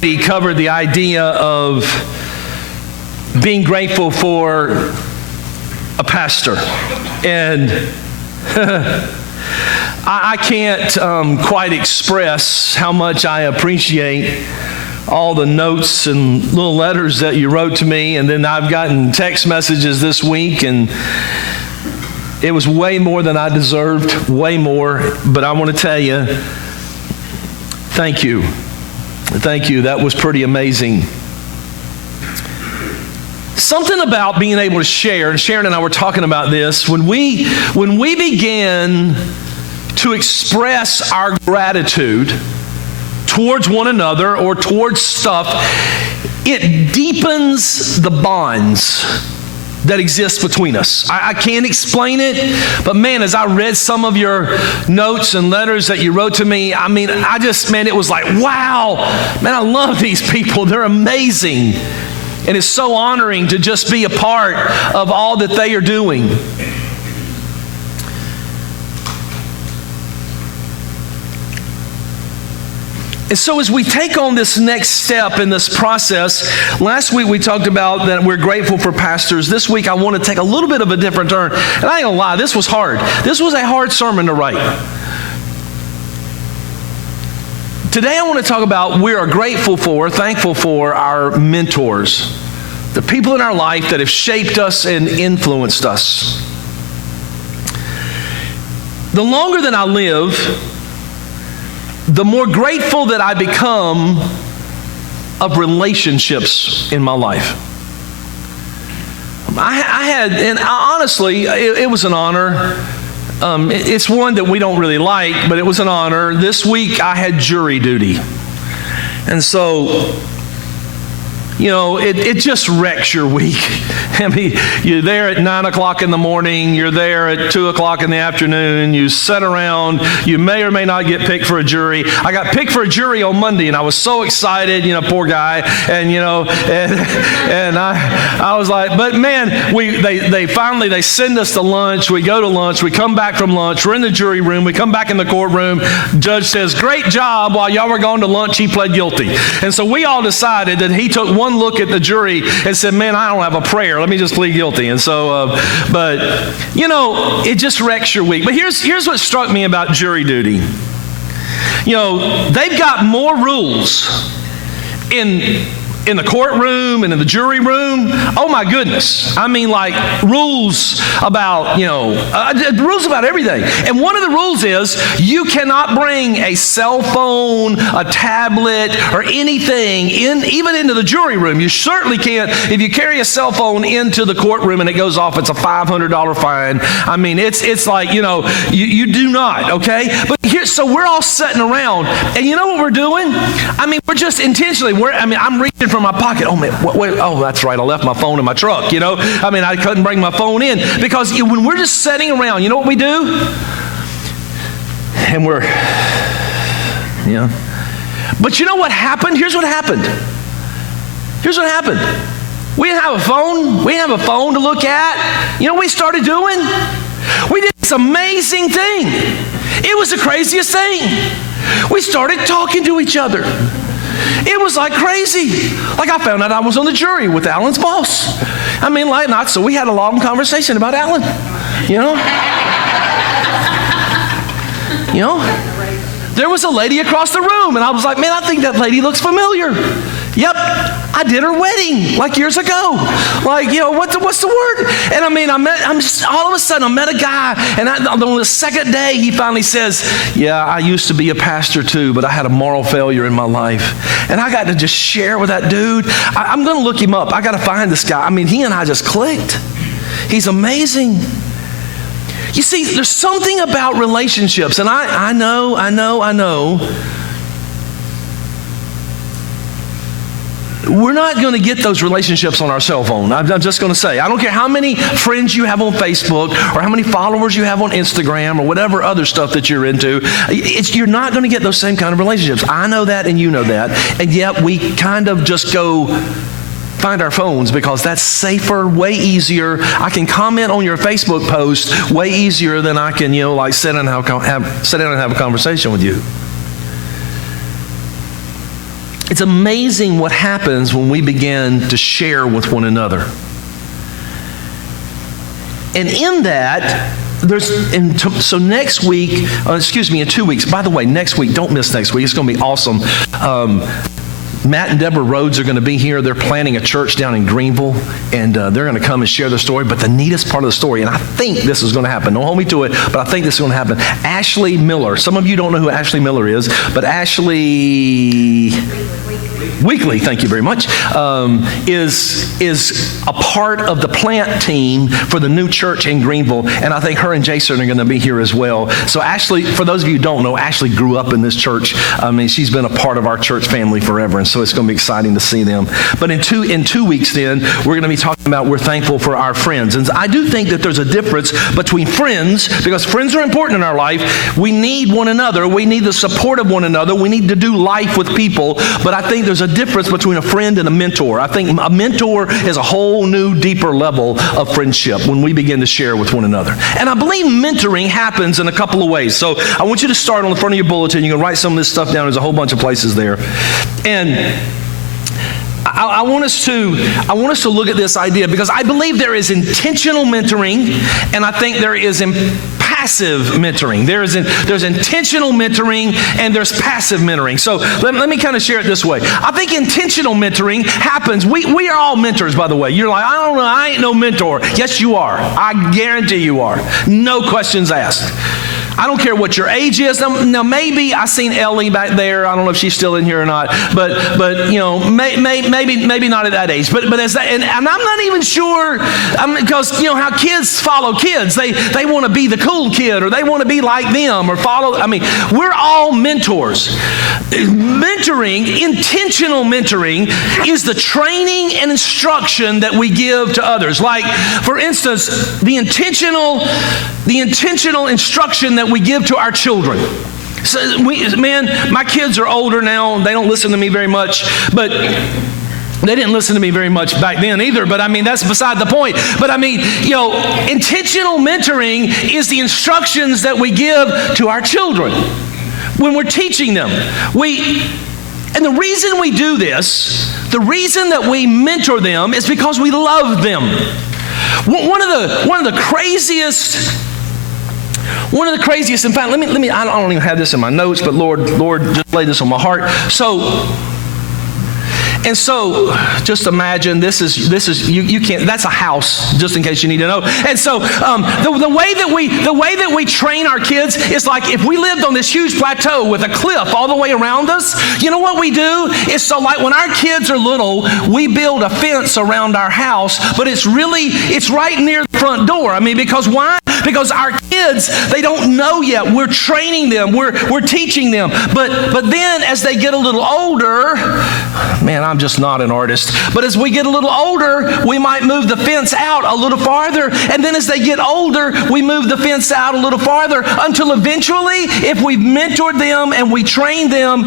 He covered the idea of being grateful for a pastor. And I can't quite express how much I appreciate all the notes and little letters that you wrote to me. And then I've gotten text messages this week, and it was way more than I deserved, way more. But I want to tell you, thank you. Thank you. That was pretty amazing. Something about being able to share, and Sharon and I were talking about this, when we begin to express our gratitude towards one another or towards stuff, it deepens the bonds that exists between us. I can't explain it, but man, as I read some of your notes and letters that you wrote to me, I mean, it was like, wow, man, I love these people. They're amazing. And it's so honoring to just be a part of all that they are doing. And so as we take on this next step in this process, last week we talked about that we're grateful for pastors. This week I want to take a little bit of a different turn. And I ain't gonna lie, this was hard. This was a hard sermon to write. Today I want to talk about we are grateful for, thankful for our mentors, the people in our life that have shaped us and influenced us. The longer that I live, the more grateful that I become of relationships in my life. I had, and honestly, it was an honor. It's one that we don't really like, but it was an honor. This week I had jury duty. And so, you know, it just wrecks your week. I mean, you're there at 9 o'clock in the morning, you're there at 2 o'clock in the afternoon, you sit around, you may or may not get picked for a jury. I got picked for a jury on Monday, and I was so excited, you know, poor guy, and you know, and I was like, but man, they finally send us to lunch, we go to lunch, we come back from lunch, we're in the jury room, we come back in the courtroom, judge says, great job, while y'all were going to lunch, he pled guilty. And so we all decided that he took one look at the jury and said, man, I don't have a prayer. Let me just plead guilty. And so, but, you know, it just wrecks your week. But here's what struck me about jury duty. You know, they've got more rules in the courtroom and in the jury room. Oh my goodness. I mean, like rules about, you know, rules about everything. And one of the rules is you cannot bring a cell phone, a tablet, or anything even into the jury room. You certainly can't. If you carry a cell phone into the courtroom and it goes off, it's a $500 fine. I mean, it's like, you know, you do not, okay? But here, so we're all sitting around, and you know what we're doing? I mean, we're just intentionally, I'm reaching from my pocket. Oh man, oh, that's right. I left my phone in my truck, you know. I mean, I couldn't bring my phone in because when we're just sitting around, you know what we do? And we're, you know. But you know what happened? Here's what happened. Here's what happened. We didn't have a phone. We didn't have a phone to look at. You know what we started doing? We did this amazing thing. It was the craziest thing. We started talking to each other. It was like crazy. Like I found out I was on the jury with Alan's boss. I mean, like not so we had a long conversation about Alan. You know? You know? There was a lady across the room, and I was like, man, I think that lady looks familiar. Yep, I did her wedding like years ago. Like, you know, what's the word? And I mean, all of a sudden I met a guy, and on the second day he finally says, yeah, I used to be a pastor too, but I had a moral failure in my life. And I got to just share with that dude. I'm going to look him up. I got to find this guy. I mean, he and I just clicked. He's amazing. You see, there's something about relationships, and I know. We're not going to get those relationships on our cell phone. I'm just going to say, I don't care how many friends you have on Facebook or how many followers you have on Instagram or whatever other stuff that you're into. You're not going to get those same kind of relationships. I know that and you know that. And yet we kind of just go find our phones because that's safer, way easier. I can comment on your Facebook post way easier than I can, you know, like sit down and have a conversation with you. It's amazing what happens when we begin to share with one another. And in that, so next week, in 2 weeks, by the way, next week, don't miss next week, it's going to be awesome. Matt and Deborah Rhodes are going to be here. They're planning a church down in Greenville, and they're going to come and share their story. But the neatest part of the story, and I think this is going to happen, don't hold me to it, but I think this is going to happen. Ashley Miller. Some of you don't know who Ashley Miller is, but Ashley Weekly, thank you very much, is a part of the plant team for the new church in Greenville, and I think her and Jason are going to be here as well. So Ashley, for those of you who don't know, Ashley grew up in this church. I mean, she's been a part of our church family forever, and so it's going to be exciting to see them. But in 2 weeks then, we're going to be talking about we're thankful for our friends. And I do think that there's a difference between friends, because friends are important in our life. We need one another. We need the support of one another. We need to do life with people. But I think there's a difference between a friend and a mentor. I think a mentor is a whole new, deeper level of friendship when we begin to share with one another. And I believe mentoring happens in a couple of ways. So I want you to start on the front of your bulletin. You can write some of this stuff down. There's a whole bunch of places there. And I want us to look at this idea, because I believe there is intentional mentoring, and I think there is passive mentoring. There's intentional mentoring, and there's passive mentoring. So let me kind of share it this way. I think intentional mentoring happens. We are all mentors, by the way. You're like, I don't know, I ain't no mentor. Yes, you are. I guarantee you are. No questions asked. I don't care what your age is. Now maybe I seen Ellie back there. I don't know if she's still in here or not. But you know, maybe not at that age. But as that, and I'm not even sure, because you know how kids follow kids. They want to be the cool kid, or they want to be like them, or follow. I mean, we're all mentors. Mentoring, intentional mentoring, is the training and instruction that we give to others. Like, for instance, the intentional instruction that we give to our children. So my kids are older now. They don't listen to me very much, but they didn't listen to me very much back then either, but I mean, that's beside the point. But I mean, you know, intentional mentoring is the instructions that we give to our children when we're teaching them. And the reason we do this, the reason that we mentor them, is because we love them. One of the craziest, in fact, let me, I don't even have this in my notes, but Lord just laid this on my heart. So just imagine this is you can't, that's a house, just in case you need to know. And so the way that we train our kids is like if we lived on this huge plateau with a cliff all the way around us. You know what we do is, so like when our kids are little, we build a fence around our house, but it's right near the front door. I mean, because why? Because our kids, they don't know yet. We're training them. We're teaching them. But then as they get a little older, man, I'm just not an artist. But as we get a little older, we might move the fence out a little farther. And then as they get older, we move the fence out a little farther, until eventually, if we've mentored them and we train them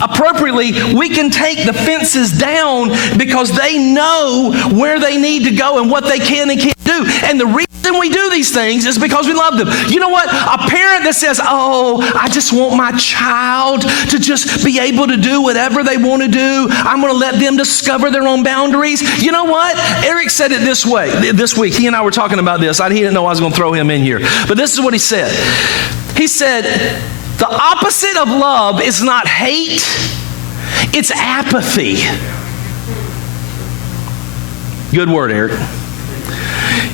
appropriately, we can take the fences down, because they know where they need to go and what they can and can't do. And the reason we do these things is because we love them. You know what? A parent that says, oh, I just want my child to just be able to do whatever they want to do. I'm going to let them discover their own boundaries. You know what? Eric said it this way this week. He and I were talking about this. He didn't know I was going to throw him in here. But this is what he said. He said, the opposite of love is not hate, it's apathy. Good word, Eric.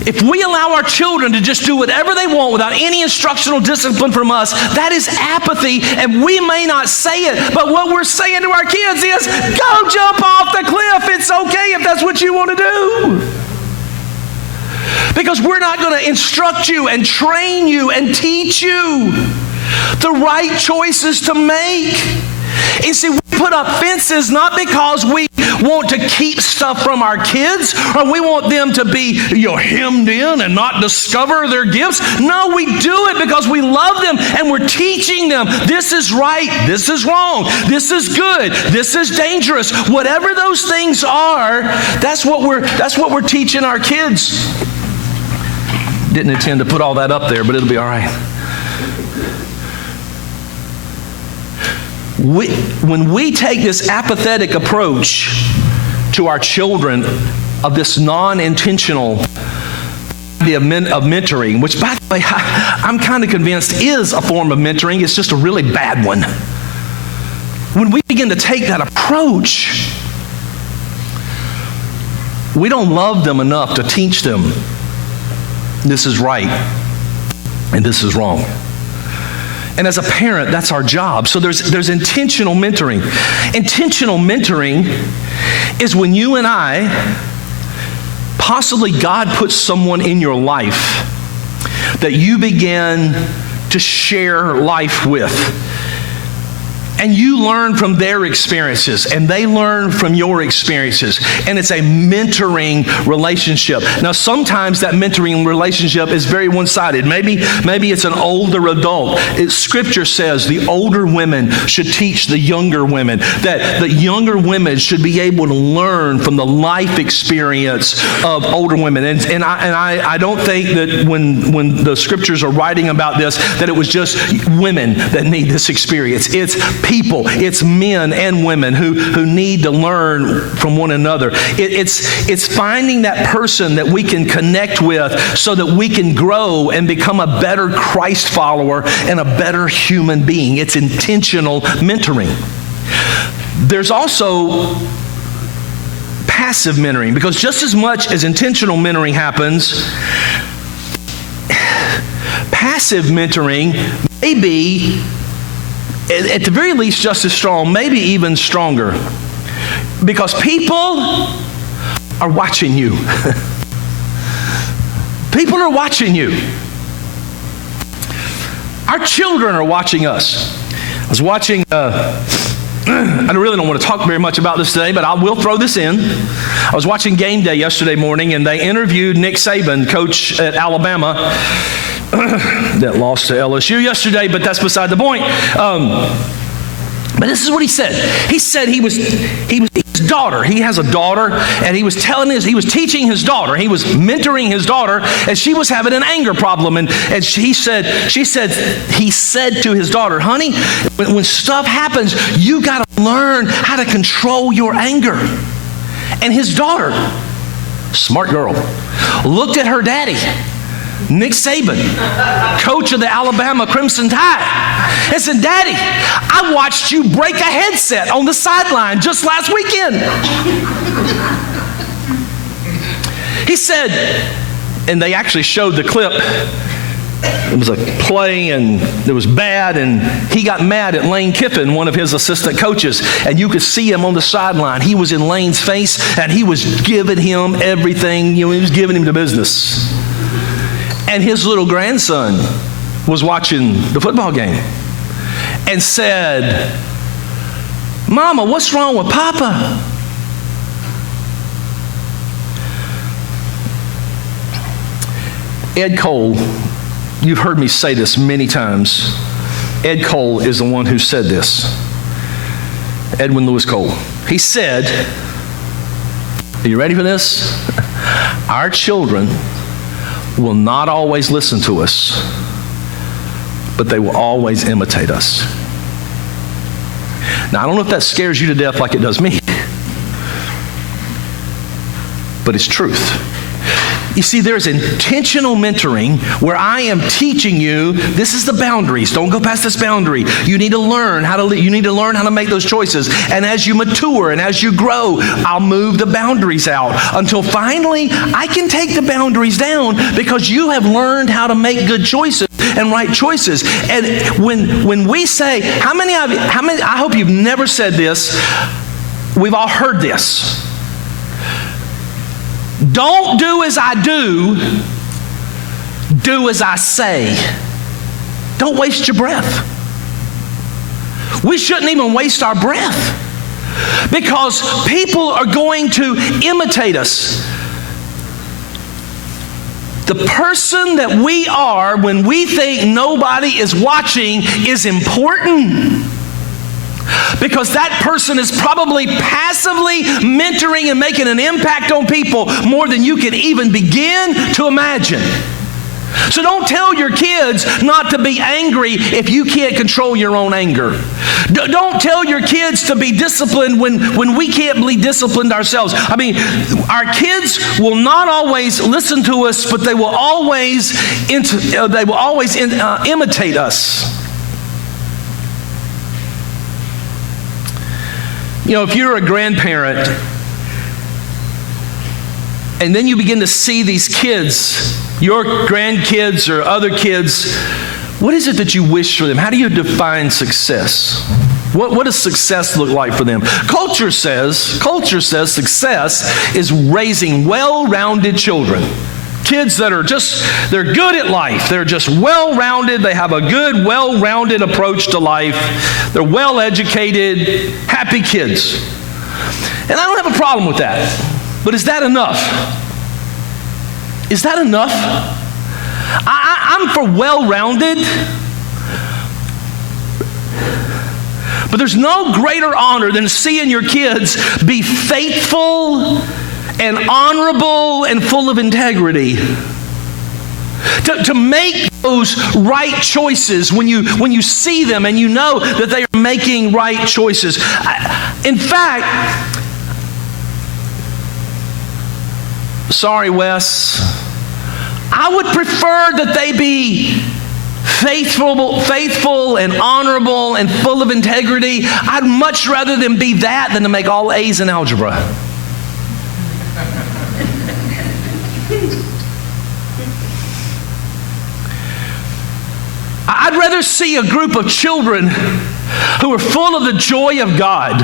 If we allow our children to just do whatever they want without any instructional discipline from us, that is apathy, and we may not say it, but what we're saying to our kids is, go jump off the cliff. It's okay if that's what you want to do. Because we're not going to instruct you and train you and teach you the right choices to make. And see, we put up fences not because we want to keep stuff from our kids, or we want them to be hemmed in and not discover their gifts. No, we do it because we love them, and we're teaching them this is right, this is wrong, this is good, this is dangerous. Whatever those things are, that's what we're teaching our kids. Didn't intend to put all that up there, but it'll be all right. when we take this apathetic approach to our children of this non-intentional idea of mentoring, which, by the way, I'm kind of convinced is a form of mentoring, it's just a really bad one. When we begin to take that approach, we don't love them enough to teach them this is right and this is wrong. And as a parent, that's our job. So there's intentional mentoring. Intentional mentoring is when you and I, possibly God puts someone in your life that you begin to share life with. And you learn from their experiences, and they learn from your experiences. And it's a mentoring relationship. Now, sometimes that mentoring relationship is very one-sided. Maybe it's an older adult. Scripture says the older women should teach the younger women, that the younger women should be able to learn from the life experience of older women. And I don't think that when the scriptures are writing about this, that it was just women that need this experience. It's people, it's men and women who need to learn from one another. It's finding that person that we can connect with so that we can grow and become a better Christ follower and a better human being. It's intentional mentoring. There's also passive mentoring, because just as much as intentional mentoring happens, passive mentoring may be, at the very least, just as strong, maybe even stronger, because people are watching you. People are watching you. Our children are watching us. I was watching, I really don't want to talk very much about this today, but I will throw this in. I was watching Game Day yesterday morning, and they interviewed Nick Saban, coach at Alabama, that lost to LSU yesterday, but that's beside the point. But this is what he said. He said he was his daughter. He has a daughter, and he was teaching his daughter. He was mentoring his daughter, and she was having an anger problem. And he said to his daughter, honey, when stuff happens, you got to learn how to control your anger. And his daughter, smart girl, looked at her daddy, Nick Saban, coach of the Alabama Crimson Tide, and said, Daddy, I watched you break a headset on the sideline just last weekend. He said, and they actually showed the clip. It was a play, and it was bad, and he got mad at Lane Kiffin, one of his assistant coaches, and you could see him on the sideline. He was in Lane's face, and he was giving him everything. He was giving him the business. And his little grandson was watching the football game and said, Mama, what's wrong with Papa? Ed Cole, you've heard me say this many times. Ed Cole is the one who said this. Edwin Lewis Cole. He said, are you ready for this? Our children will not always listen to us, but they will always imitate us. Now, I don't know if that scares you to death like it does me, but it's truth. You see, there's intentional mentoring where I am teaching you, this is the boundaries. Don't go past this boundary. You need to learn how to make those choices. And as you mature and as you grow, I'll move the boundaries out until finally I can take the boundaries down because you have learned how to make good choices and right choices. And when we say, how many, I hope you've never said this. We've all heard this. Don't do as I do, do as I say. Don't waste your breath. We shouldn't even waste our breath because people are going to imitate us. The person that we are when we think nobody is watching is important. Because that person is probably passively mentoring and making an impact on people more than you can even begin to imagine. So don't tell your kids not to be angry if you can't control your own anger. Don't tell your kids to be disciplined when we can't be disciplined ourselves. I mean, our kids will not always listen to us, but they will always imitate us. You know, if you're a grandparent and then you begin to see these kids, your grandkids or other kids, what is it that you wish for them? How do you define success? What does success look like for them? Culture says success is raising well-rounded children. Kids that are they're good at life. They're just well-rounded. They have a good, well-rounded approach to life. They're well-educated, happy kids. And I don't have a problem with that. But is that enough? Is that enough? I'm for well-rounded, but there's no greater honor than seeing your kids be faithful and honorable and full of integrity. To make those right choices when you see them and you know that they are making right choices. In fact, sorry, Wes, I would prefer that they be faithful and honorable and full of integrity. I'd much rather them be that than to make all A's in algebra. I'd rather see a group of children who are full of the joy of God.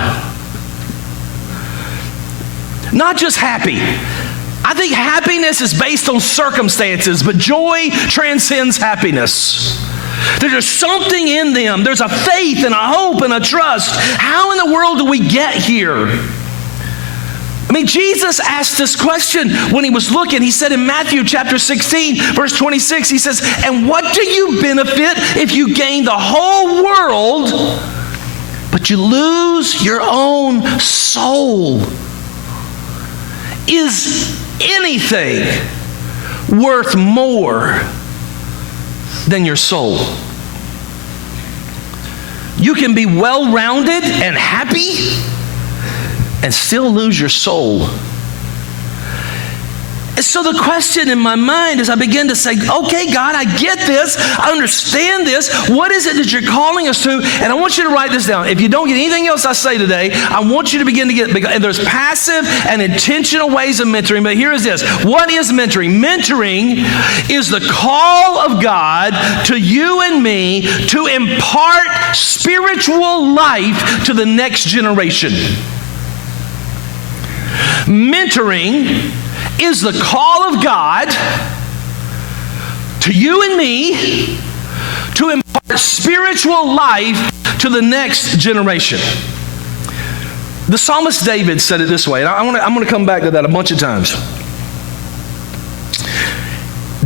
Not just happy. I think happiness is based on circumstances, but joy transcends happiness. There's something in them. There's a faith and a hope and a trust. How in the world do we get here? I mean, Jesus asked this question when he was looking. He said in Matthew chapter 16, verse 26, he says, "And what do you benefit if you gain the whole world, but you lose your own soul? Is anything worth more than your soul?" You can be well-rounded and happy and still lose your soul. And so the question in my mind as I begin to say, okay, God, I get this. I understand this. What is it that you're calling us to? And I want you to write this down. If you don't get anything else I say today, I want you to begin to get, and there's passive and intentional ways of mentoring, but here is this. What is mentoring? Mentoring is the call of God to you and me to impart spiritual life to the next generation. Mentoring is the call of God to you and me to impart spiritual life to the next generation. The psalmist David said it this way, and I'm going to come back to that a bunch of times.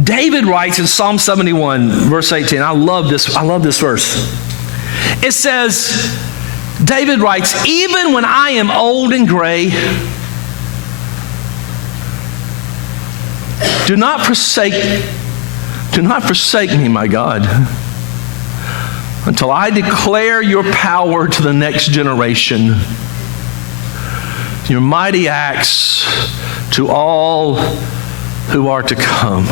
David writes in Psalm 71, verse 18. I love this verse. It says, David writes, "Even when I am old and gray, do not forsake me, my God, until I declare your power to the next generation, your mighty acts to all who are to come."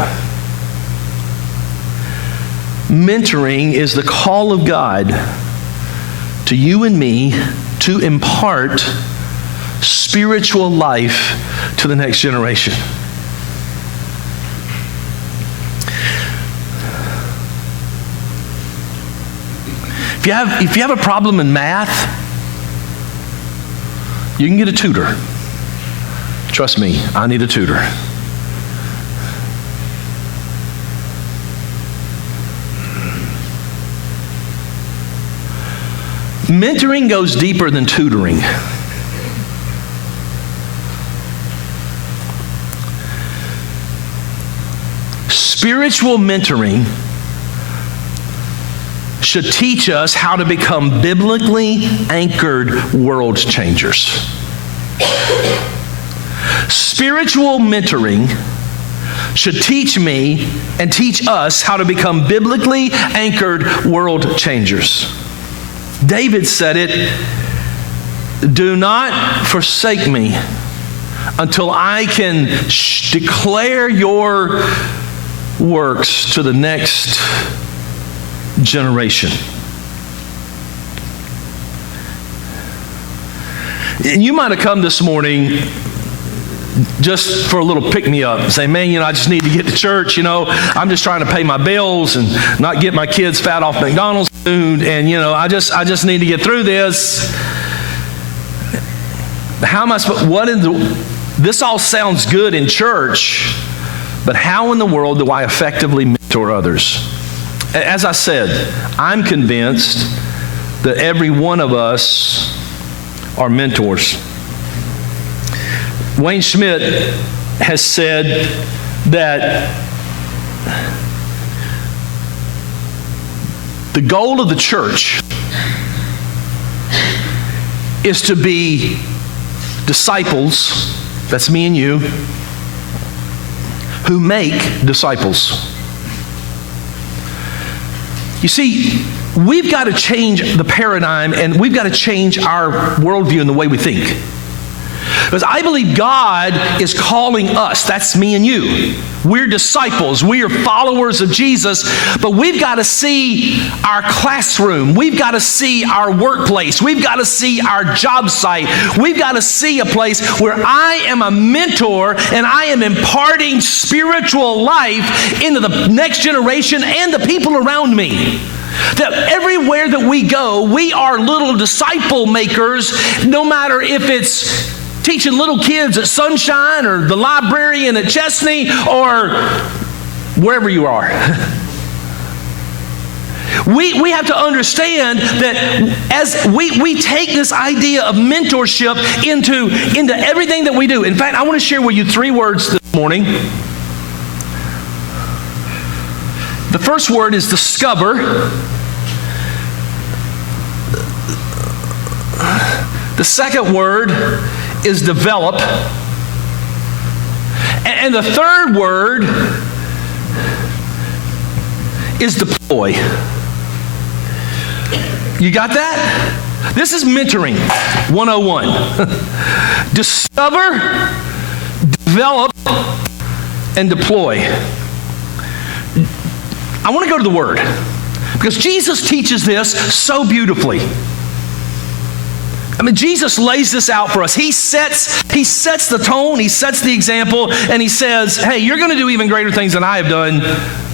Mentoring is the call of God to you and me to impart spiritual life to the next generation. If you have a problem in math, you can get a tutor. Trust me, I need a tutor. Mentoring goes deeper than tutoring. Spiritual mentoring should teach us how to become biblically anchored world changers. Spiritual mentoring should teach me and teach us how to become biblically anchored world changers. David said it, "Do not forsake me until I can declare your works to the next generation." And you might have come this morning just for a little pick-me-up. Say, man, I just need to get to church. I'm just trying to pay my bills and not get my kids fat off McDonald's food. And, I just need to get through this. How am I supposed, this all sounds good in church, but how in the world do I effectively mentor others? As I said, I'm convinced that every one of us are mentors. Wayne Schmidt has said that the goal of the church is to be disciples, that's me and you, who make disciples. You see, we've got to change the paradigm, and we've got to change our worldview and the way we think. Because I believe God is calling us, that's me and you. We're disciples, we are followers of Jesus, but we've got to see our classroom, we've got to see our workplace, we've got to see our job site, we've got to see a place where I am a mentor and I am imparting spiritual life into the next generation and the people around me. That everywhere that we go, we are little disciple makers, no matter if it's teaching little kids at Sunshine or the librarian at Chesney or wherever you are. We have to understand that as we take this idea of mentorship into everything that we do. In fact, I want to share with you 3 words this morning. The first word is discover. The second word is develop. And the third word is deploy. You got that? This is mentoring 101. Discover, develop, and deploy. I want to go to the Word, because Jesus teaches this so beautifully. I mean, Jesus lays this out for us. He sets the tone, he sets the example, and he says, hey, you're going to do even greater things than I have done.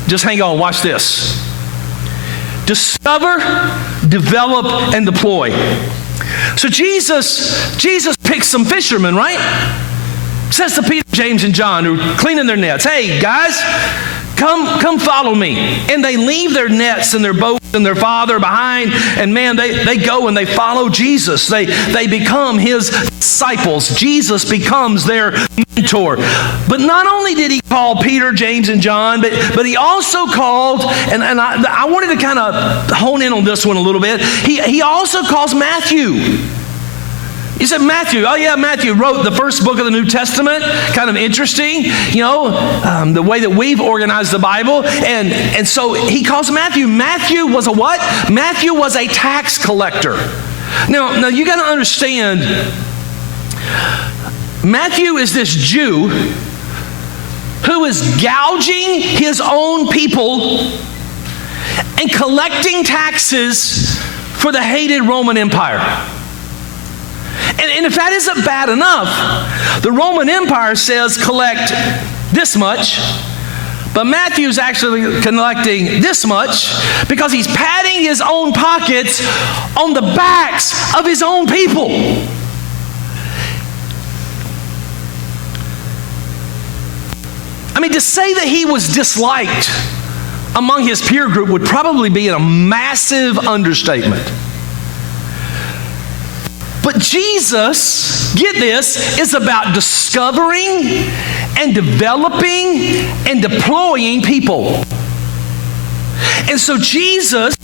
Just hang on, watch this. Discover, develop, and deploy. So Jesus picks some fishermen, right? Says to Peter, James, and John, who are cleaning their nets, hey, guys, come follow me. And they leave their nets and their boats and their father behind, and man, they go and they follow Jesus. They become his disciples. Jesus becomes their mentor. But not only did he call Peter, James, and John, but he also called, and I wanted to kind of hone in on this one a little bit, he also calls Matthew. You said Matthew. Oh yeah, Matthew wrote the first book of the New Testament. Kind of interesting, the way that we've organized the Bible. And so he calls Matthew. Matthew was a what? Matthew was a tax collector. Now you got to understand, Matthew is this Jew who is gouging his own people and collecting taxes for the hated Roman Empire. And if that isn't bad enough, the Roman Empire says collect this much, but Matthew's actually collecting this much because he's patting his own pockets on the backs of his own people. I mean, to say that he was disliked among his peer group would probably be a massive understatement. But Jesus, get this, is about discovering and developing and deploying people. And so Jesus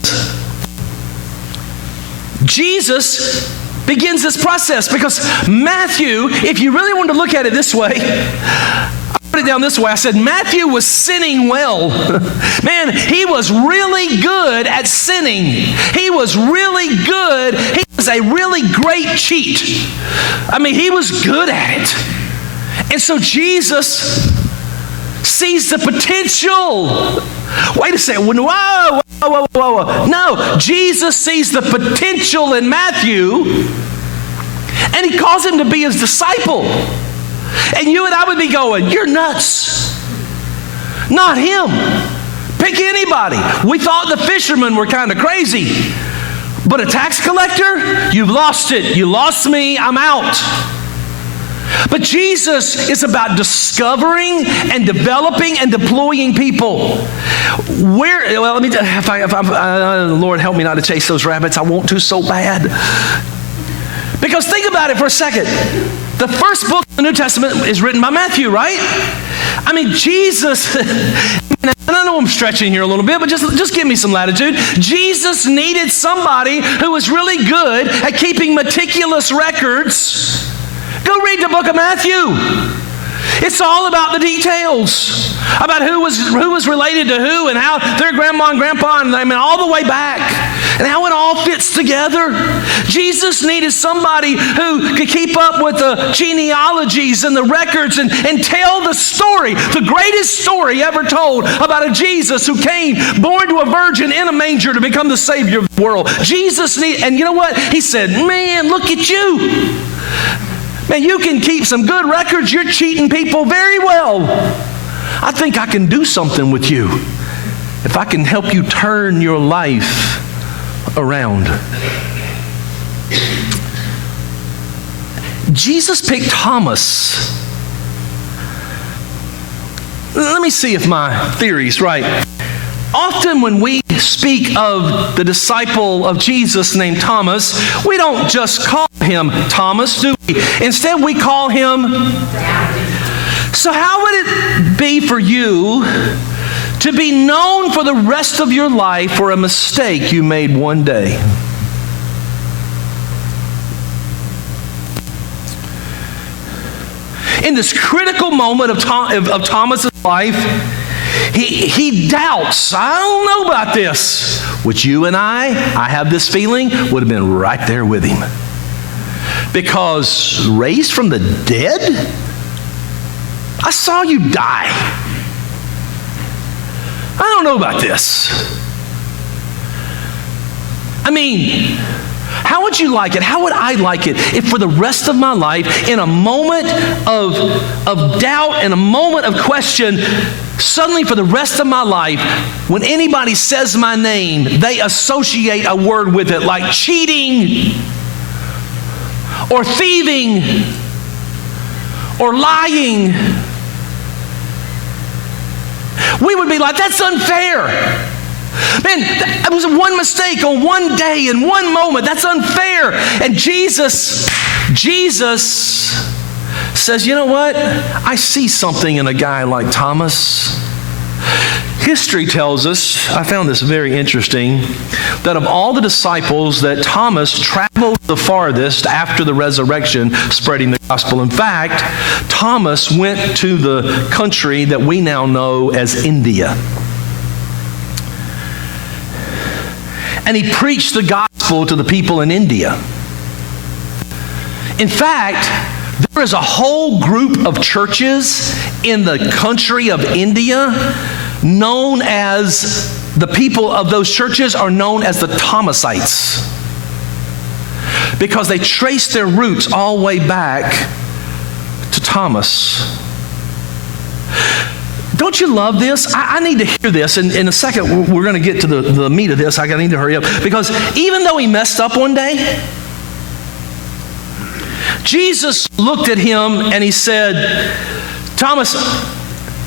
begins this process, because Matthew, if you really want to look at it this way, I'm going it down this way. I said, Matthew was sinning well. Man, he was really good at sinning. He was really good. He was a really great cheat. I mean, he was good at it. And so Jesus sees the potential. Wait a second. Whoa. No, Jesus sees the potential in Matthew, and he calls him to be his disciple. And you and I would be going, you're nuts. Not him. Pick anybody. We thought the fishermen were kind of crazy. But a tax collector? You've lost it. You lost me. I'm out. But Jesus is about discovering and developing and deploying people. Let me tell you, Lord, help me not to chase those rabbits. I want to so bad. Because think about it for a second. The first book of the New Testament is written by Matthew, right? I mean, Jesus, I know I'm stretching here a little bit, but just give me some latitude. Jesus needed somebody who was really good at keeping meticulous records. Go read the book of Matthew. It's all about the details, about who was related to who and how their grandma and grandpa, and I mean all the way back, and how it all fits together. Jesus needed somebody who could keep up with the genealogies and the records and tell the story, the greatest story ever told about a Jesus who came, born to a virgin in a manger to become the Savior of the world. And you know what? He said, man, look at you. Man, you can keep some good records. You're cheating people very well. I think I can do something with you if I can help you turn your life around. Jesus picked Thomas. Let me see if my theory's right. Often when we speak of the disciple of Jesus named Thomas, we don't just call him Thomas, do we? Instead, we call him. So how would it be for you to be known for the rest of your life for a mistake you made one day? In this critical moment of Thomas's life, he doubts. I don't know about this. Which you and I have this feeling, would have been right there with him. Because raised from the dead? I saw you die. I don't know about this. I mean, how would you like it? How would I like it if for the rest of my life, in a moment of doubt and a moment of question, suddenly for the rest of my life, when anybody says my name, they associate a word with it like cheating or thieving or lying. We would be like, that's unfair. Man, it was one mistake on one day in one moment. That's unfair. And Jesus says, you know what? I see something in a guy like Thomas. History tells us, I found this very interesting, that of all the disciples that Thomas traveled the farthest after the resurrection spreading the gospel. In fact, Thomas went to the country that we now know as India. And he preached the gospel to the people in India. In fact, there is a whole group of churches in the country of India known as, the people of those churches are known as the Thomasites, because they trace their roots all the way back to Thomas. Don't you love this? I need to hear this. And in a second, we're going to get to the meat of this. I need to hurry up. Because even though he messed up one day, Jesus looked at him and he said, Thomas,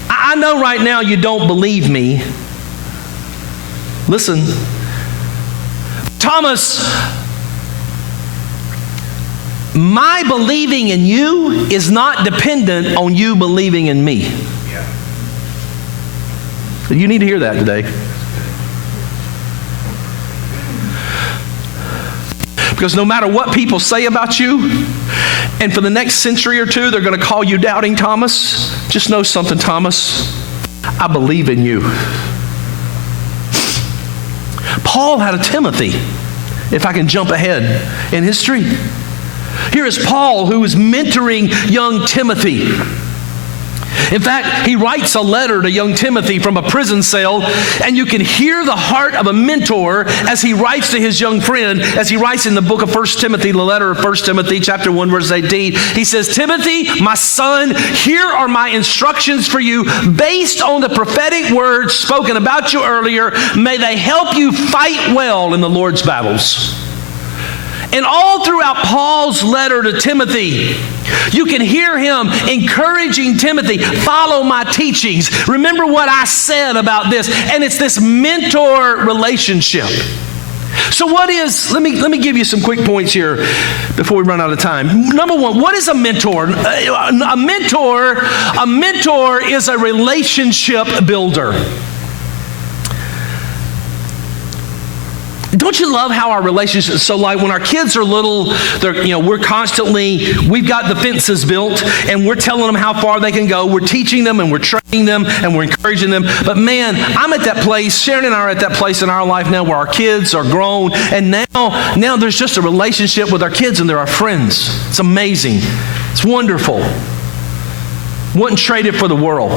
I know right now you don't believe me. Listen, Thomas, my believing in you is not dependent on you believing in me. You need to hear that today. Because no matter what people say about you, And for the next century or two, they're going to call you Doubting Thomas. Just know something, Thomas. I believe in you. Paul had a Timothy, if I can jump ahead in history. Here is Paul, who is mentoring young Timothy. In fact, he writes a letter to young Timothy from a prison cell, and you can hear the heart of a mentor as he writes to his young friend, as he writes in the book of 1 Timothy, the letter of 1 Timothy, chapter 1, verse 18. He says, Timothy, my son, here are my instructions for you based on the prophetic words spoken about you earlier. May they help you fight well in the Lord's battles. And all throughout Paul's letter to Timothy, you can hear him encouraging Timothy, follow my teachings. Remember what I said about this. And it's this mentor relationship. So let me give you some quick points here before we run out of time. Number one, what is a mentor? A mentor is a relationship builder. Don't you love how our relationships, so like when our kids are little, we've got the fences built and we're telling them how far they can go. We're teaching them and we're training them and we're encouraging them. But man, I'm at that place, Sharon and I are at that place in our life now where our kids are grown, and now there's just a relationship with our kids and they're our friends. It's amazing. It's wonderful. Wouldn't trade it for the world.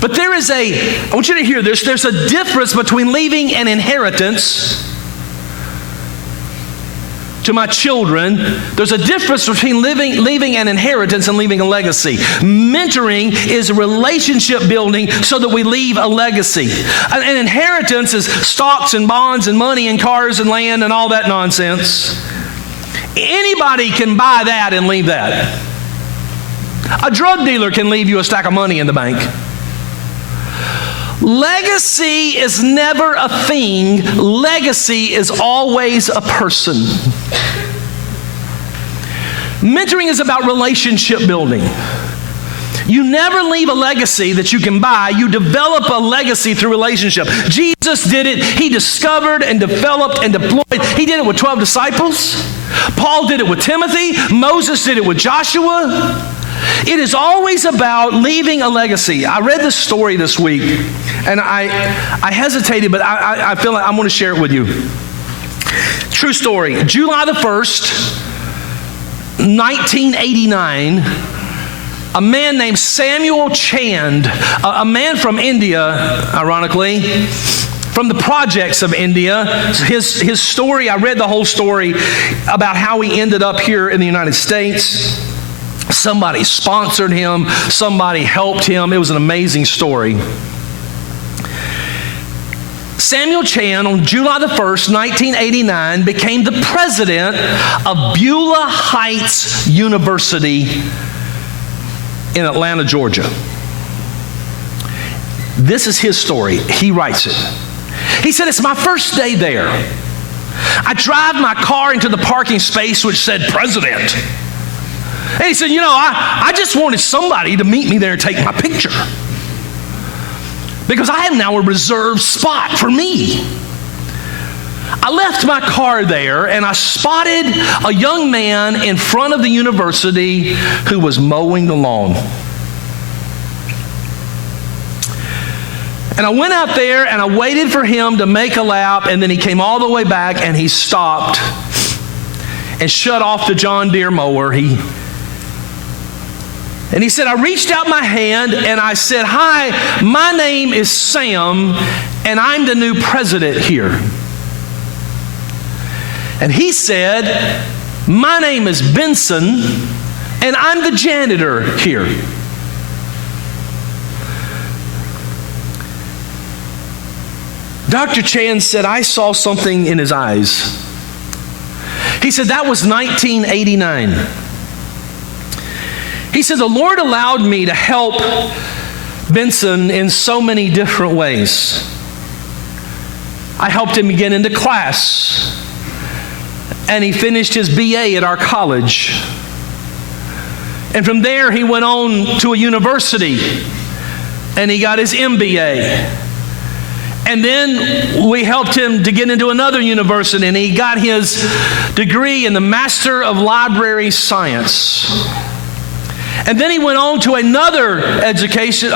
But I want you to hear this, there's a difference between leaving an inheritance to my children. There's a difference between leaving an inheritance and leaving a legacy. Mentoring is relationship building so that we leave a legacy. An inheritance is stocks and bonds and money and cars and land and all that nonsense. Anybody can buy that and leave that. A drug dealer can leave you a stack of money in the bank. Legacy is never a thing. Legacy is always a person. Mentoring is about relationship building. You never leave a legacy that you can buy. You develop a legacy through relationship. Jesus did it. He discovered and developed and deployed. He did it with 12 disciples. Paul did it with Timothy. Moses did it with Joshua. It is always about leaving a legacy. I read this story this week, and I hesitated, but I feel like I want to share it with you. True story. July the 1st, 1989, a man named Samuel Chand, a man from India, ironically, from the projects of India. His story, I read the whole story about how he ended up here in the United States. Somebody sponsored him. Somebody helped him. It was an amazing story. Samuel Chand, on July the 1st, 1989, became the president of Beulah Heights University in Atlanta, Georgia. This is his story. He writes it. He said, it's my first day there. I drive my car into the parking space which said president. And he said, I just wanted somebody to meet me there and take my picture. Because I have now a reserved spot for me. I left my car there and I spotted a young man in front of the university who was mowing the lawn. And I went out there and I waited for him to make a lap, and then he came all the way back and he stopped and shut off the John Deere mower. And he said, I reached out my hand and I said, hi, my name is Sam and I'm the new president here. And he said, my name is Benson and I'm the janitor here. Dr. Chand said, I saw something in his eyes. He said, that was 1989. He said, the Lord allowed me to help Benson in so many different ways. I helped him get into class, and he finished his BA at our college. And from there, he went on to a university, and he got his MBA. And then we helped him to get into another university, and he got his degree in the Master of Library Science. And then he went on to another institution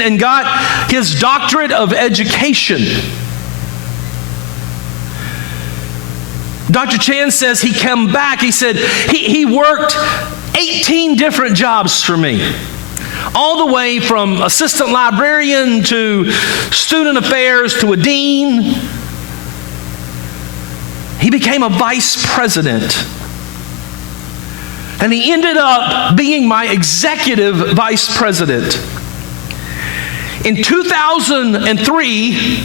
and got his doctorate of education. Dr. Chan says he came back. He said he worked 18 different jobs for me. All the way from assistant librarian to student affairs to a dean. He became a vice president. And he ended up being my executive vice president. In 2003,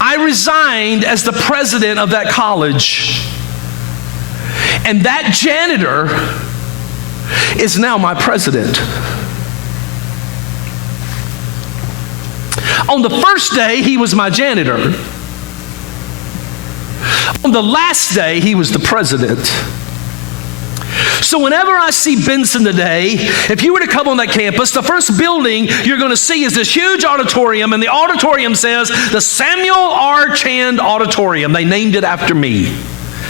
I resigned as the president of that college. And that janitor is now my president. On the first day, he was my janitor. On the last day, he was the president. So whenever I see Benson today, if you were to come on that campus, the first building you're going to see is this huge auditorium, and the auditorium says the Samuel R. Chand Auditorium. They named it after me.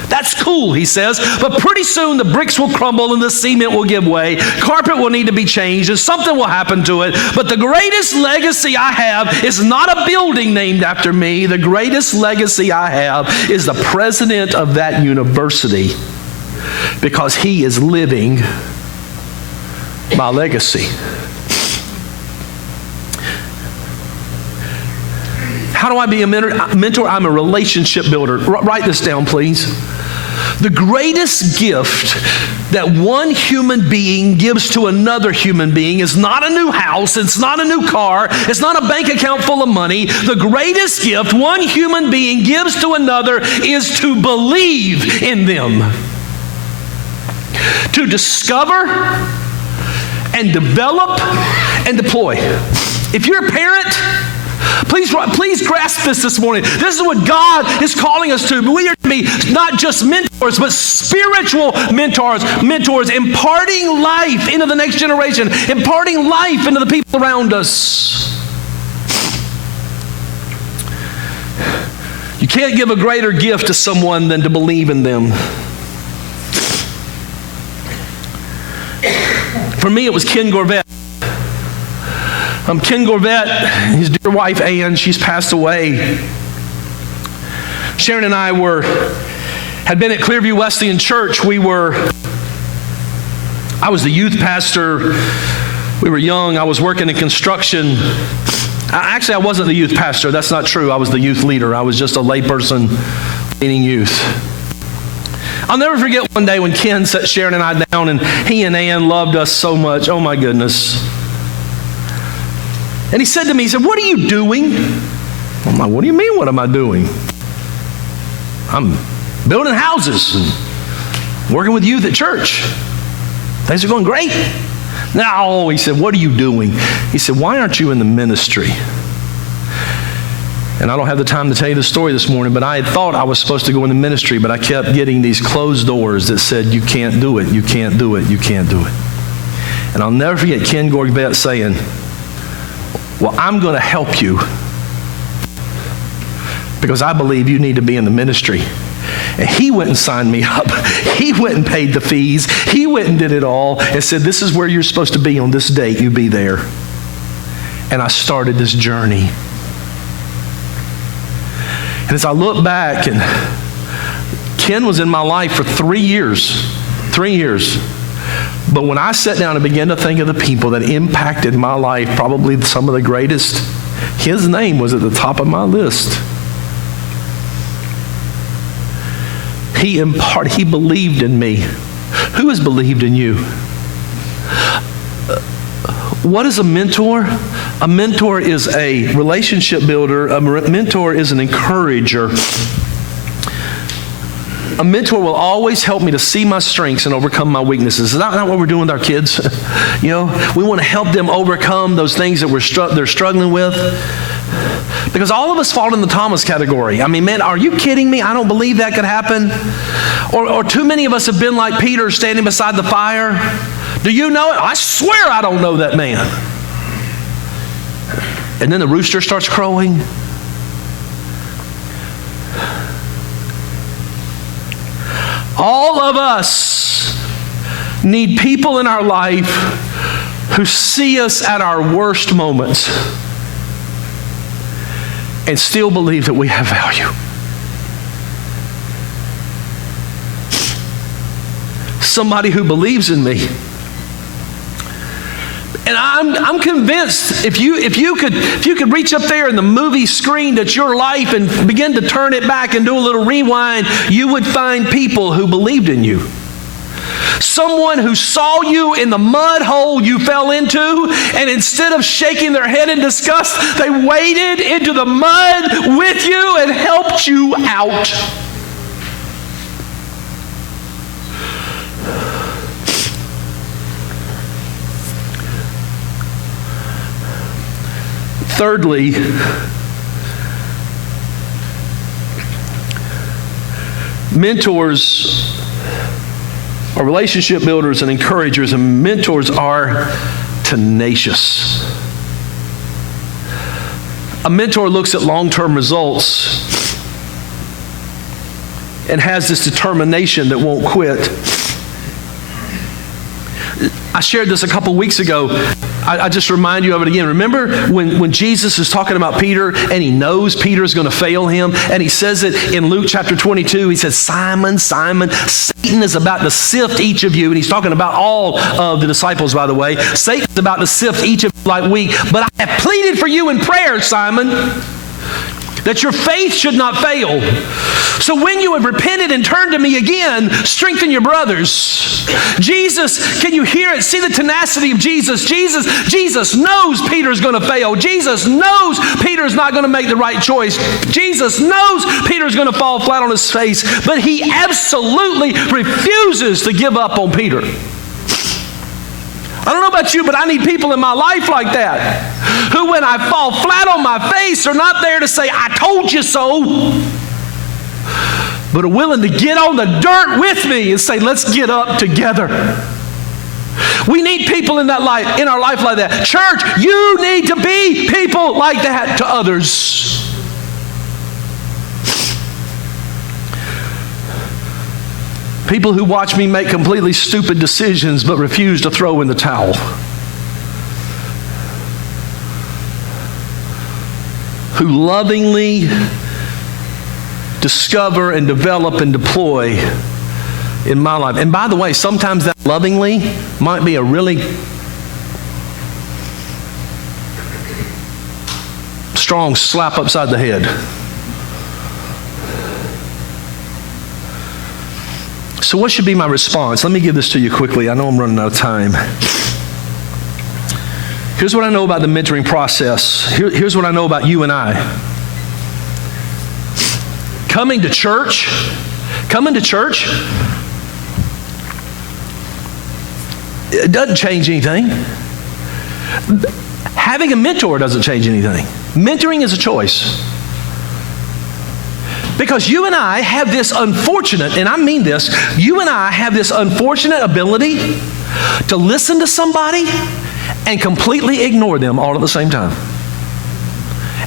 That's cool, he says, but pretty soon the bricks will crumble and the cement will give way. Carpet will need to be changed and something will happen to it. But the greatest legacy I have is not a building named after me. The greatest legacy I have is the president of that university, because he is living my legacy. How do I be a mentor? I'm a relationship builder. Write this down, please. The greatest gift that one human being gives to another human being is not a new house, it's not a new car, it's not a bank account full of money. The greatest gift one human being gives to another is to believe in them, to discover and develop and deploy. If you're a parent, please grasp this morning. This is what God is calling us to. We are to be not just mentors, but spiritual mentors, imparting life into the next generation, imparting life into the people around us. You can't give a greater gift to someone than to believe in them. For me, it was Ken Gorvette. Ken Gorvette, his dear wife Ann, she's passed away. Sharon and I had been at Clearview Wesleyan Church. I was the youth pastor. We were young. I was working in construction. Actually, I wasn't the youth pastor. That's not true. I was the youth leader. I was just a layperson leading youth. I'll never forget one day when Ken set Sharon and I down, and he and Ann loved us so much. Oh my goodness. And he said to me, he said, "What are you doing?" I'm like, "What do you mean, what am I doing?" "I'm building houses and working with youth at church. Things are going great." "No," he said, "what are you doing?" He said, "Why aren't you in the ministry?" And I don't have the time to tell you the story this morning, but I had thought I was supposed to go in the ministry, but I kept getting these closed doors that said, "You can't do it, you can't do it, you can't do it." And I'll never forget Ken Gorvette saying, "Well, I'm going to help you because I believe you need to be in the ministry." And he went and signed me up. He went and paid the fees. He went and did it all and said, "This is where you're supposed to be on this date. You be there." And I started this journey. And as I look back, and Ken was in my life for 3 years. 3 years. But when I sat down and began to think of the people that impacted my life, probably some of the greatest, his name was at the top of my list. He believed in me. Who has believed in you? What is a mentor? A mentor is a relationship builder. A mentor is an encourager. A mentor will always help me to see my strengths and overcome my weaknesses. Is that not what we're doing with our kids? You know, we want to help them overcome those things that they're struggling with. Because all of us fall in the Thomas category. I mean, man, are you kidding me? I don't believe that could happen. Or too many of us have been like Peter standing beside the fire. Do you know it? I swear I don't know that man. And then the rooster starts crowing. All of us need people in our life who see us at our worst moments and still believe that we have value. Somebody who believes in me. And I'm convinced if you could reach up there in the movie screen that's your life and begin to turn it back and do a little rewind, you would find people who believed in you. Someone who saw you in the mud hole you fell into, and instead of shaking their head in disgust, they waded into the mud with you and helped you out. Thirdly, mentors are relationship builders and encouragers, and mentors are tenacious. A mentor looks at long-term results and has this determination that won't quit. I shared this a couple weeks ago. I just remind you of it again. Remember when Jesus is talking about Peter and he knows Peter's going to fail him, and he says it in Luke chapter 22. He says, Simon, Simon, Satan is about to sift each of you. And he's talking about all of the disciples, by the way. Satan's about to sift each of you like wheat. But I have pleaded for you in prayer, Simon, that your faith should not fail. So when you have repented and turned to me again, strengthen your brothers. Jesus, can you hear it? See the tenacity of Jesus. Jesus knows Peter's going to fail. Jesus knows Peter's not going to make the right choice. Jesus knows Peter's going to fall flat on his face, but he absolutely refuses to give up on Peter. I don't know about you, but I need people in my life like that, who when I fall flat on my face are not there to say, I told you so, but are willing to get on the dirt with me and say, let's get up together. We need people in our life like that. Church, you need to be people like that to others. People who watch me make completely stupid decisions but refuse to throw in the towel. Who lovingly discover and develop and deploy in my life. And by the way, sometimes that lovingly might be a really strong slap upside the head. So what should be my response? Let me give this to you quickly. I know I'm running out of time. Here's what I know about the mentoring process. Here's what I know about you and I. Coming to church, it doesn't change anything. Having a mentor doesn't change anything. Mentoring is a choice. Because you and I have this unfortunate, and I mean this, you and I have this unfortunate ability to listen to somebody and completely ignore them all at the same time.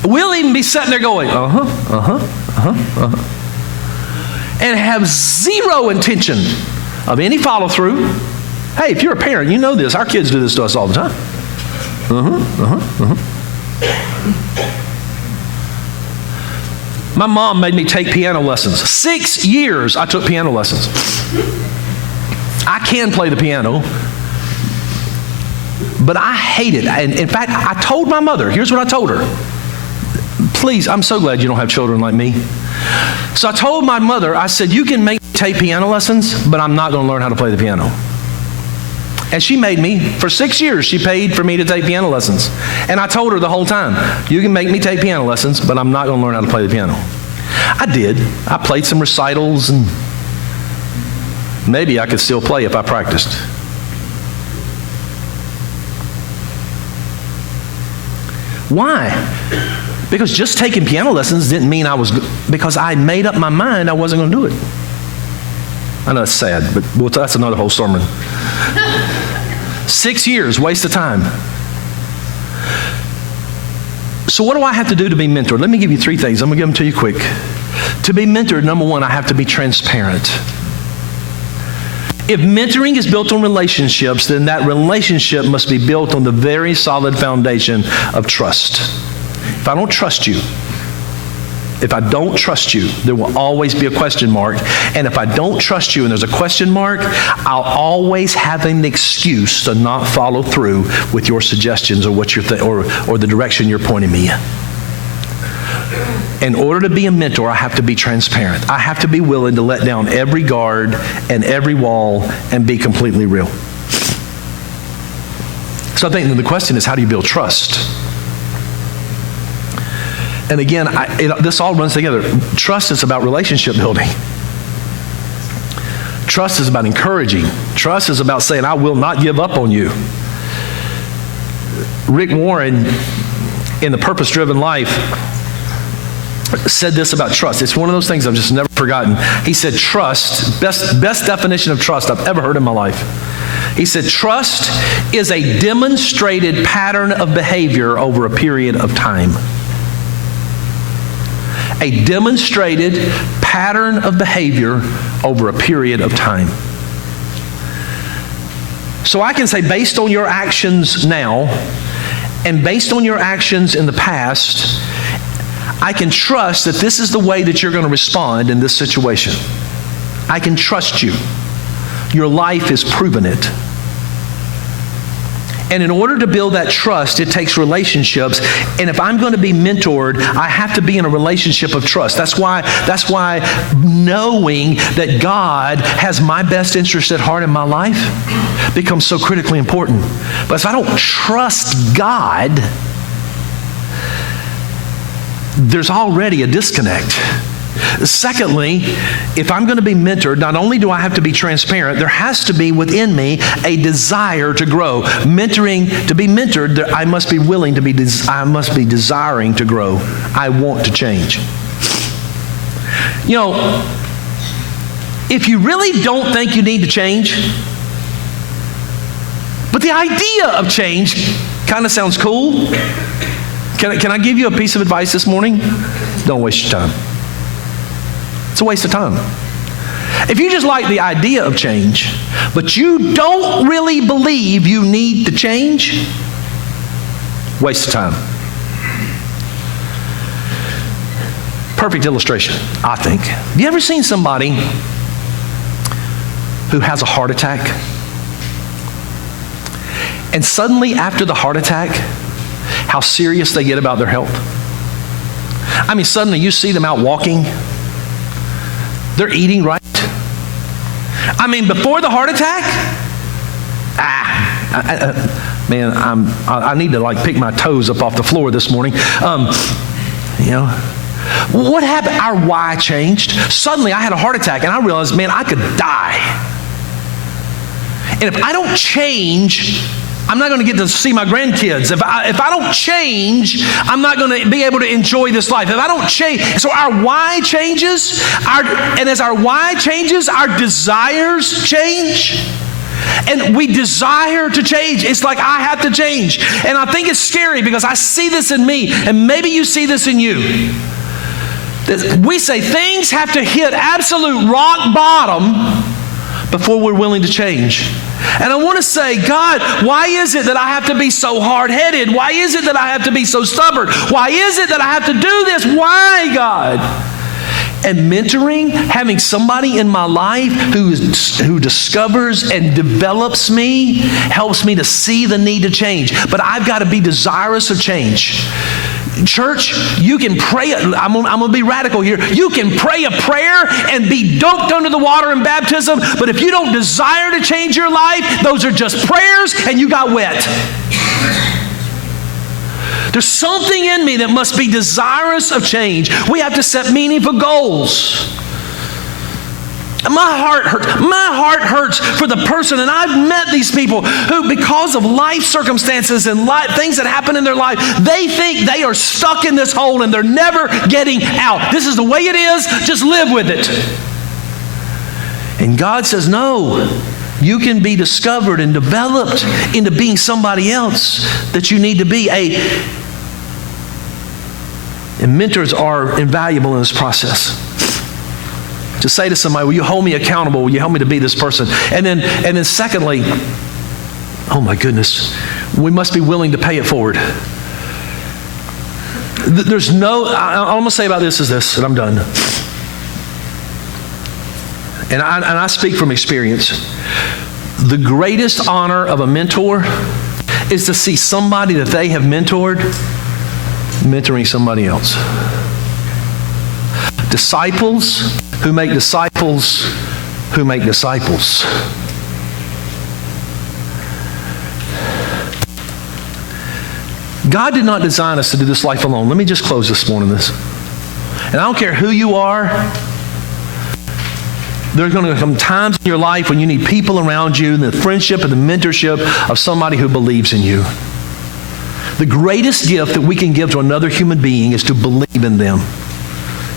We'll even be sitting there going, and have zero intention of any follow through. Hey, if you're a parent, you know this. Our kids do this to us all the time. My mom made me take piano lessons. 6 years I took piano lessons. I can play the piano, but I hate it. And in fact, I told my mother, here's what I told her. Please, I'm so glad you don't have children like me. So I told my mother, I said, you can make me take piano lessons, but I'm not going to learn how to play the piano. And she made me, for 6 years, she paid for me to take piano lessons. And I told her the whole time, you can make me take piano lessons, but I'm not going to learn how to play the piano. I did. I played some recitals, and maybe I could still play if I practiced. Why? Because just taking piano lessons didn't mean because I made up my mind I wasn't going to do it. I know it's sad, but that's another whole sermon. 6 years, waste of time. So what do I have to do to be mentored? Let me give you 3 things. I'm going to give them to you quick. To be mentored, number 1, I have to be transparent. If mentoring is built on relationships, then that relationship must be built on the very solid foundation of trust. If I don't trust you, there will always be a question mark. And if I don't trust you and there's a question mark, I'll always have an excuse to not follow through with your suggestions or what you're or the direction you're pointing me in. In order to be a mentor, I have to be transparent. I have to be willing to let down every guard and every wall and be completely real. So I think the question is, how do you build trust? And again, this all runs together. Trust is about relationship building. Trust is about encouraging. Trust is about saying, I will not give up on you. Rick Warren, in The Purpose-Driven Life, said this about trust. It's one of those things I've just never forgotten. He said, trust, best definition of trust I've ever heard in my life. He said, trust is a demonstrated pattern of behavior over a period of time. A demonstrated pattern of behavior over a period of time. So I can say, based on your actions now, and based on your actions in the past, I can trust that this is the way that you're going to respond in this situation. I can trust you. Your life has proven it. And in order to build that trust, it takes relationships. And if I'm going to be mentored, I have to be in a relationship of trust. That's why knowing that God has my best interest at heart in my life becomes so critically important. But if I don't trust God, there's already a disconnect. Secondly, if I'm going to be mentored, not only do I have to be transparent, there has to be within me a desire to grow. To be mentored, I must be willing to be, I must be desiring to grow. I want to change. You know, if you really don't think you need to change, but the idea of change kind of sounds cool, can I give you a piece of advice this morning? Don't waste your time. It's a waste of time. If you just like the idea of change, but you don't really believe you need to change, waste of time. Perfect illustration, I think. Have you ever seen somebody who has a heart attack? And suddenly after the heart attack, how serious they get about their health? I mean, suddenly you see them out walking. They're eating right. I mean, before the heart attack, I need to like pick my toes up off the floor this morning. You know, what happened? Our why changed. Suddenly I had a heart attack and I realized, man, I could die. And if I don't change, I'm not going to get to see my grandkids. If I don't change, I'm not going to be able to enjoy this life. If I don't change, so our why changes, and as our why changes, our desires change. And we desire to change. It's like I have to change. And I think it's scary because I see this in me, and maybe you see this in you. We say things have to hit absolute rock bottom before we're willing to change. And I want to say, God, why is it that I have to be so hard-headed? Why is it that I have to be so stubborn? Why is it that I have to do this? Why, God? And mentoring, having somebody in my life who discovers and develops me, helps me to see the need to change. But I've got to be desirous of change. Church, you can pray, I'm going to be radical here. You can pray a prayer and be dunked under the water in baptism, but if you don't desire to change your life, those are just prayers and you got wet. There's something in me that must be desirous of change. We have to set meaningful goals. My heart hurts for the person, and I've met these people who, because of life circumstances and things that happen in their life, they think they are stuck in this hole and they're never getting out. This is the way it is, just live with it. And God says, no, you can be discovered and developed into being somebody else that you need to be. And mentors are invaluable in this process. Just say to somebody, will you hold me accountable? Will you help me to be this person? And then secondly, oh my goodness, we must be willing to pay it forward. There's no, all I'm going to say about this is this, and I'm done. And I speak from experience. The greatest honor of a mentor is to see somebody that they have mentored mentoring somebody else. Disciples who make disciples who make disciples. God did not design us to do this life alone. Let me just close this morning this. And I don't care who you are. There's going to come times in your life when you need people around you, and the friendship and the mentorship of somebody who believes in you. The greatest gift that we can give to another human being is to believe in them.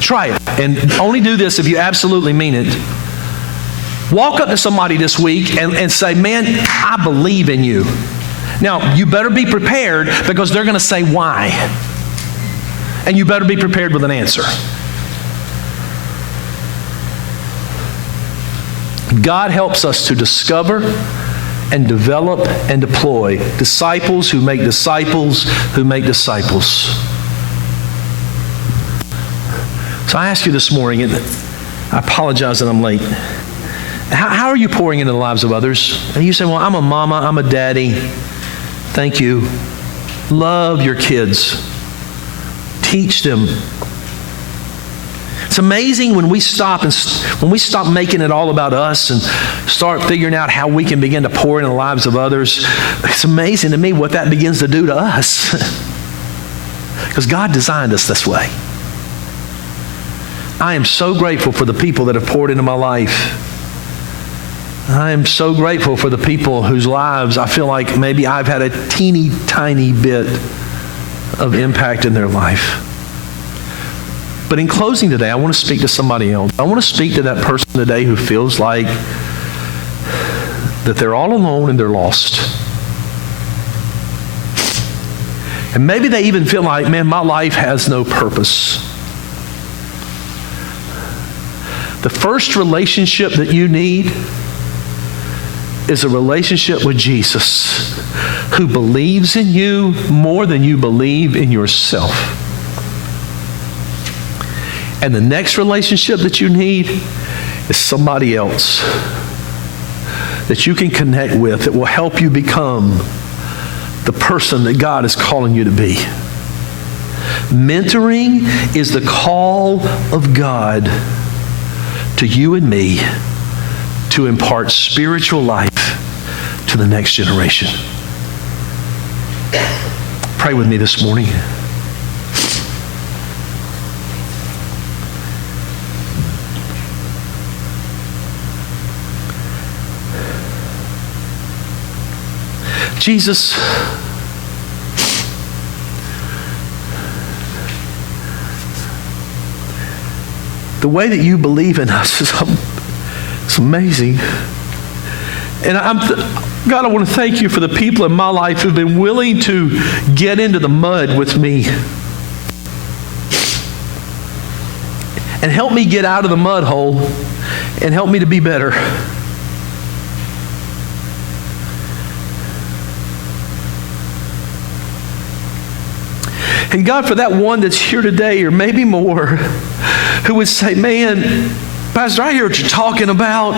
Try it. And only do this if you absolutely mean it. Walk up to somebody this week and say, man, I believe in you. Now, you better be prepared because they're going to say why. And you better be prepared with an answer. God helps us to discover and develop and deploy disciples who make disciples who make disciples. So I ask you this morning, and I apologize that I'm late. How are you pouring into the lives of others? And you say, well, I'm a mama, I'm a daddy. Thank you. Love your kids. Teach them. It's amazing when we stop making it all about us and start figuring out how we can begin to pour into the lives of others. It's amazing to me what that begins to do to us. Because God designed us this way. I am so grateful for the people that have poured into my life. I am so grateful for the people whose lives I feel like maybe I've had a teeny tiny bit of impact in their life. But in closing today, I want to speak to somebody else. I want to speak to that person today who feels like that they're all alone and they're lost. And maybe they even feel like, man, my life has no purpose. The first relationship that you need is a relationship with Jesus, who believes in you more than you believe in yourself. And the next relationship that you need is somebody else that you can connect with that will help you become the person that God is calling you to be. Mentoring is the call of God to you and me to impart spiritual life to the next generation. Pray with me this morning. Jesus, the way that you believe in us is amazing. And God, I want to thank you for the people in my life who've been willing to get into the mud with me and help me get out of the mud hole and help me to be better. And God, for that one that's here today, or maybe more, who would say, man, Pastor, I hear what you're talking about,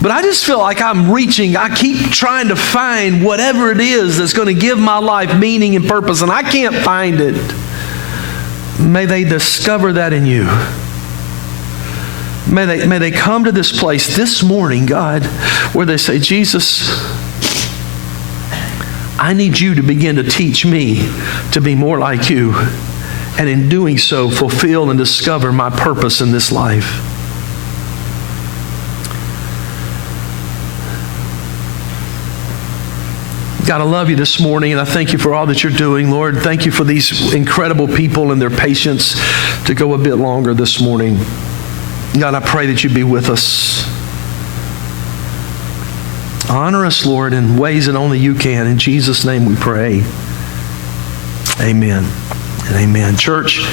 but I just feel like I'm reaching. I keep trying to find whatever it is that's going to give my life meaning and purpose, and I can't find it. May they discover that in you. May they come to this place this morning, God, where they say, Jesus, I need you to begin to teach me to be more like you, and in doing so, fulfill and discover my purpose in this life. God, I love you this morning, and I thank you for all that you're doing, Lord. Thank you for these incredible people and their patience to go a bit longer this morning. God, I pray that you be with us. Honor us, Lord, in ways that only you can. In Jesus' name we pray. Amen and amen. Church,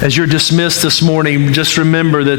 as you're dismissed this morning, just remember that